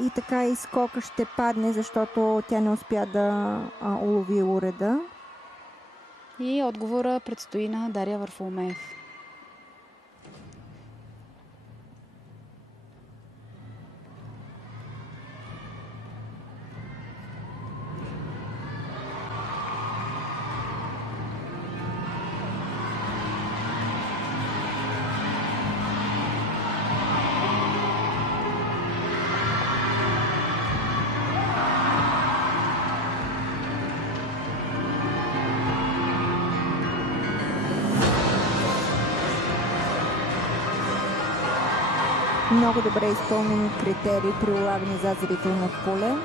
И така и скока ще падне, защото тя не успя да улови уреда. И отговора предстои на Дария Варфоломеев. Много добре изпълнени критерии при улавяне зад зрително поле.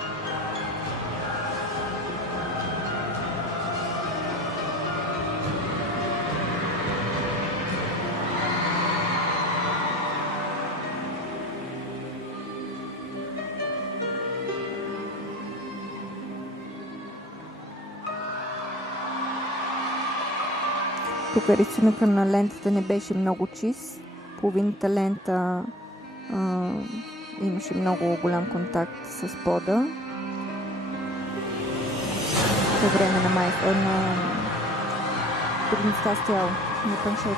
Тук рисунъка на лентата не беше много чист. Половината лента имаше много голям контакт с пода. По време на трудността с тяло на паншет.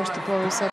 Още по-високо